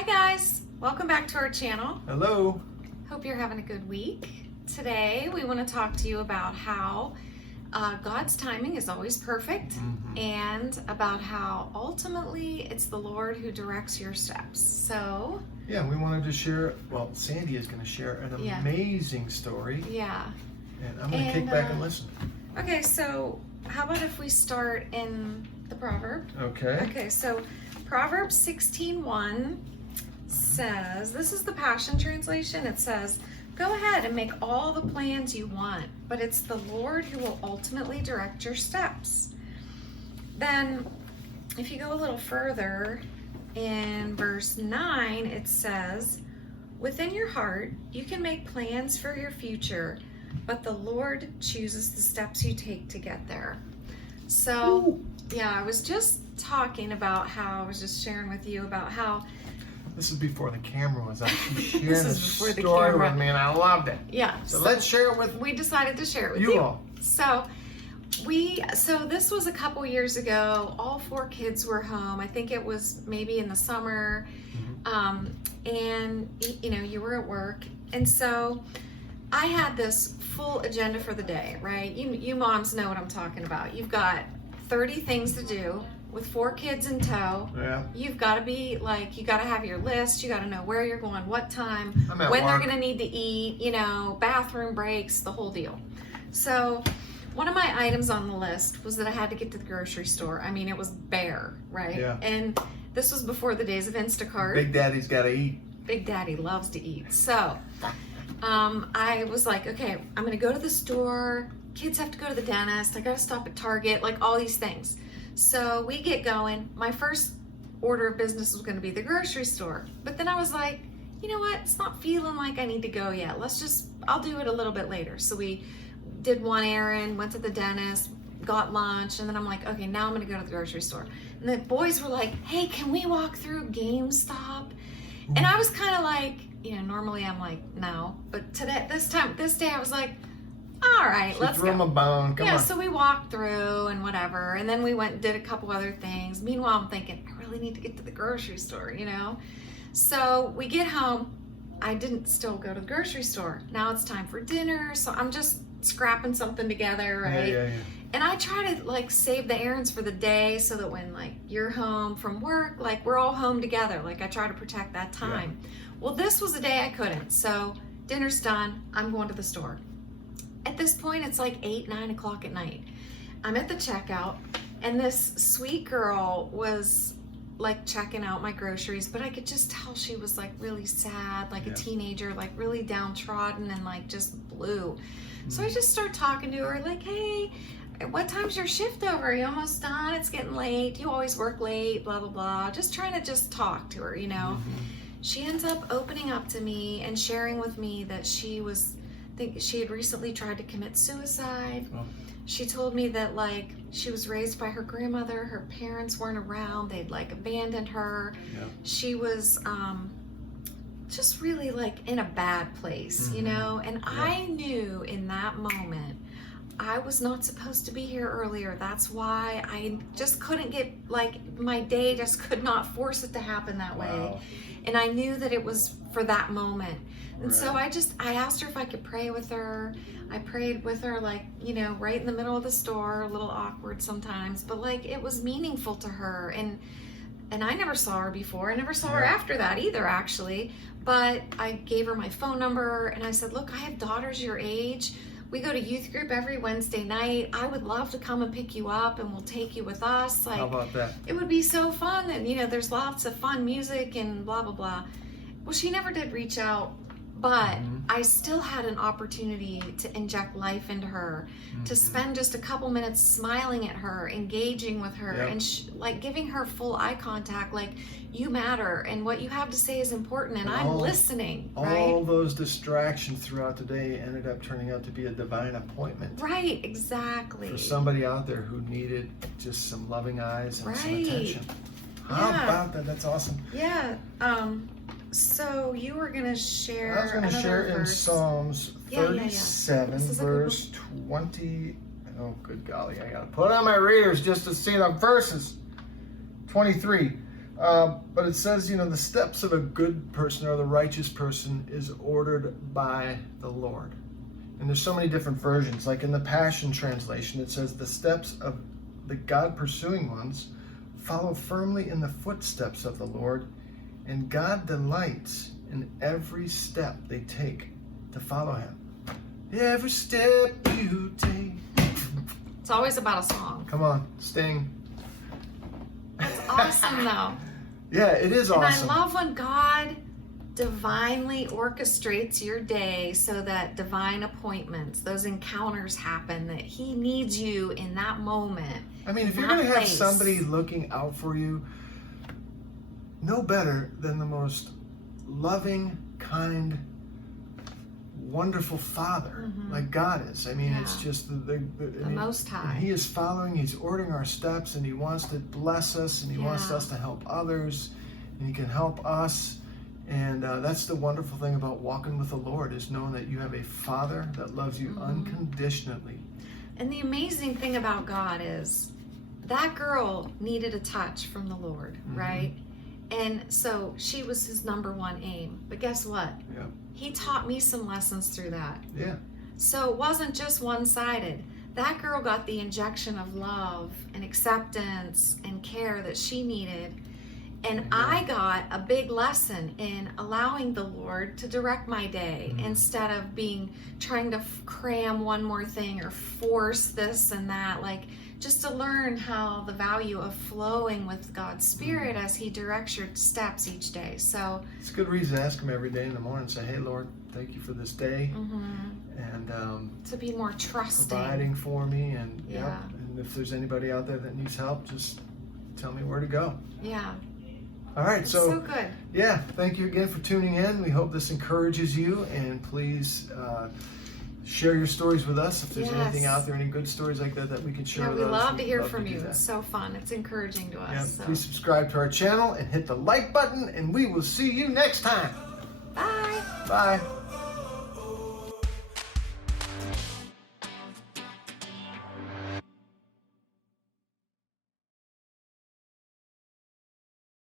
Hi guys, welcome back to our channel. Hello. Hope you're having a good week. Today we want to talk to you about how God's timing is always perfect, and about how ultimately it's the Lord who directs your steps. So yeah, we wanted to share, well, Sandy is going to share an amazing story. Yeah. And I'm going to kick back and listen. Okay, so how about if we start in the proverb? Okay. Okay, so Proverbs 16:1 says, this is the Passion Translation, it says, "Go ahead and make all the plans you want, but it's the Lord who will ultimately direct your steps." Then, if you go a little further, in verse 9, it says, "Within your heart, you can make plans for your future, but the Lord chooses the steps you take to get there." So, yeah, I was just talking about how, I was just sharing with you about how this is before the camera was actually sharing This a is before the story camera. with me, and I loved it. Yeah. So let's share it with We decided to share it with you you. all. So this was a couple years ago. All 4 kids were home. I think it was maybe in the summer. And you know, you were at work. And so I had this full agenda for the day, right? You moms know what I'm talking about. You've got 30 things to do with 4 kids in tow. Yeah. You've got to be like, you got to have your list. You got to know where you're going, what time, I'm at when they're work. going to need to eat, you know, bathroom breaks, the whole deal. So one of my items on the list was that I had to get to the grocery store. I mean, it was bare, right? Yeah. And this was before the days of Instacart. Big Daddy's got to eat. Big Daddy loves to eat. So I was like, okay, I'm going to go to the store. Kids have to go to the dentist. I got to stop at Target, like all these things. So we get going. My first order of business was going to be the grocery store. But then I was like, you know what? It's not feeling like I need to go yet. I'll do it a little bit later. So we did one errand, went to the dentist, got lunch, and then I'm like, okay, now I'm going to go to the grocery store. And the boys were like, hey, can we walk through GameStop? And I was kind of like, you know, normally I'm like, no. But this day I was like, all right, let's go. Throw him a bone. Come on. So we walked through and whatever, and then we went and did a couple other things. Meanwhile, I'm thinking, I really need to get to the grocery store, you know? So we get home. I didn't still go to the grocery store. Now it's time for dinner, so I'm just scrapping something together, right? Yeah. And I try to like save the errands for the day so that when like you're home from work, like we're all home together. Like I try to protect that time. Yeah. Well, this was a day I couldn't. So dinner's done. I'm going to the store. At this point, it's like 8, 9 o'clock at night. I'm at the checkout, and this sweet girl was like checking out my groceries, but I could just tell she was like really sad, like a teenager, like really downtrodden and like just blue. So I just start talking to her like, hey, what time's your shift over? Are you almost done? It's getting late. You always work late, blah, blah, blah. Just trying to just talk to her, you know? She ends up opening up to me and sharing with me that she had recently tried to commit suicide. She told me that like she was raised by her grandmother, her parents weren't around, they'd like abandoned her. She was just really like in a bad place, you know? And I knew in that moment I was not supposed to be here earlier. That's why I just couldn't get, like, my day just could not force it to happen that way. And I knew that it was for that moment. And so I asked her if I could pray with her. I prayed with her, like, you know, right in the middle of the store, a little awkward sometimes, but like it was meaningful to her. And I never saw her before. I never saw her after that either, actually. But I gave her my phone number and I said, look, I have daughters your age. We go to youth group every Wednesday night. I would love to come and pick you up and we'll take you with us. Like, how about that? It would be so fun. And, you know, there's lots of fun music and blah, blah, blah. Well, she never did reach out, but I still had an opportunity to inject life into her, to spend just a couple minutes smiling at her, engaging with her, and like giving her full eye contact, like, you matter and what you have to say is important and I'm listening, right? All those distractions throughout the day ended up turning out to be a divine appointment. Right, exactly. For somebody out there who needed just some loving eyes and some attention. How about that? That's awesome. Yeah. So you were going to share I was going to share in Psalms 37, verse 20. Oh, good golly. I got to put on my readers just to see the verses. 23. But it says, the steps of a good person or the righteous person is ordered by the Lord. And there's so many different versions. Like in the Passion Translation, it says the steps of the God-pursuing ones follow firmly in the footsteps of the Lord, and God delights in every step they take to follow him. Every step you take. It's always about a song. Come on, Sting. That's awesome, though. Yeah, it is awesome. And I love when God divinely orchestrates your day so that divine appointments, those encounters happen, that he needs you in that moment. I mean, if you're going to have somebody looking out for you, no better than the most loving, kind, wonderful Father like God is. I mean, it's just the Most High. He is following, he's ordering our steps, and he wants to bless us, and he wants us to help others, and he can help us. And that's the wonderful thing about walking with the Lord, is knowing that you have a Father that loves you unconditionally. And the amazing thing about God is that girl needed a touch from the Lord, right? And so she was his number one aim. But guess what? Yeah. He taught me some lessons through that. Yeah. So it wasn't just one-sided. That girl got the injection of love and acceptance and care that she needed. And I got a big lesson in allowing the Lord to direct my day instead of trying to cram one more thing or force this and that. Like, just to learn how the value of flowing with God's Spirit as he directs your steps each day. So it's a good reason to ask him every day in the morning and say, hey, Lord, thank you for this day. And to be more trusting. Providing for me. And, and if there's anybody out there that needs help, just tell me where to go. Yeah. All right, so good. Yeah, thank you again for tuning in. We hope this encourages you, and please share your stories with us if there's anything out there, any good stories like that we can share with us. We love to hear from you. It's so fun. It's encouraging to us. Yeah, so. Please subscribe to our channel and hit the like button, and we will see you next time. Bye. Bye.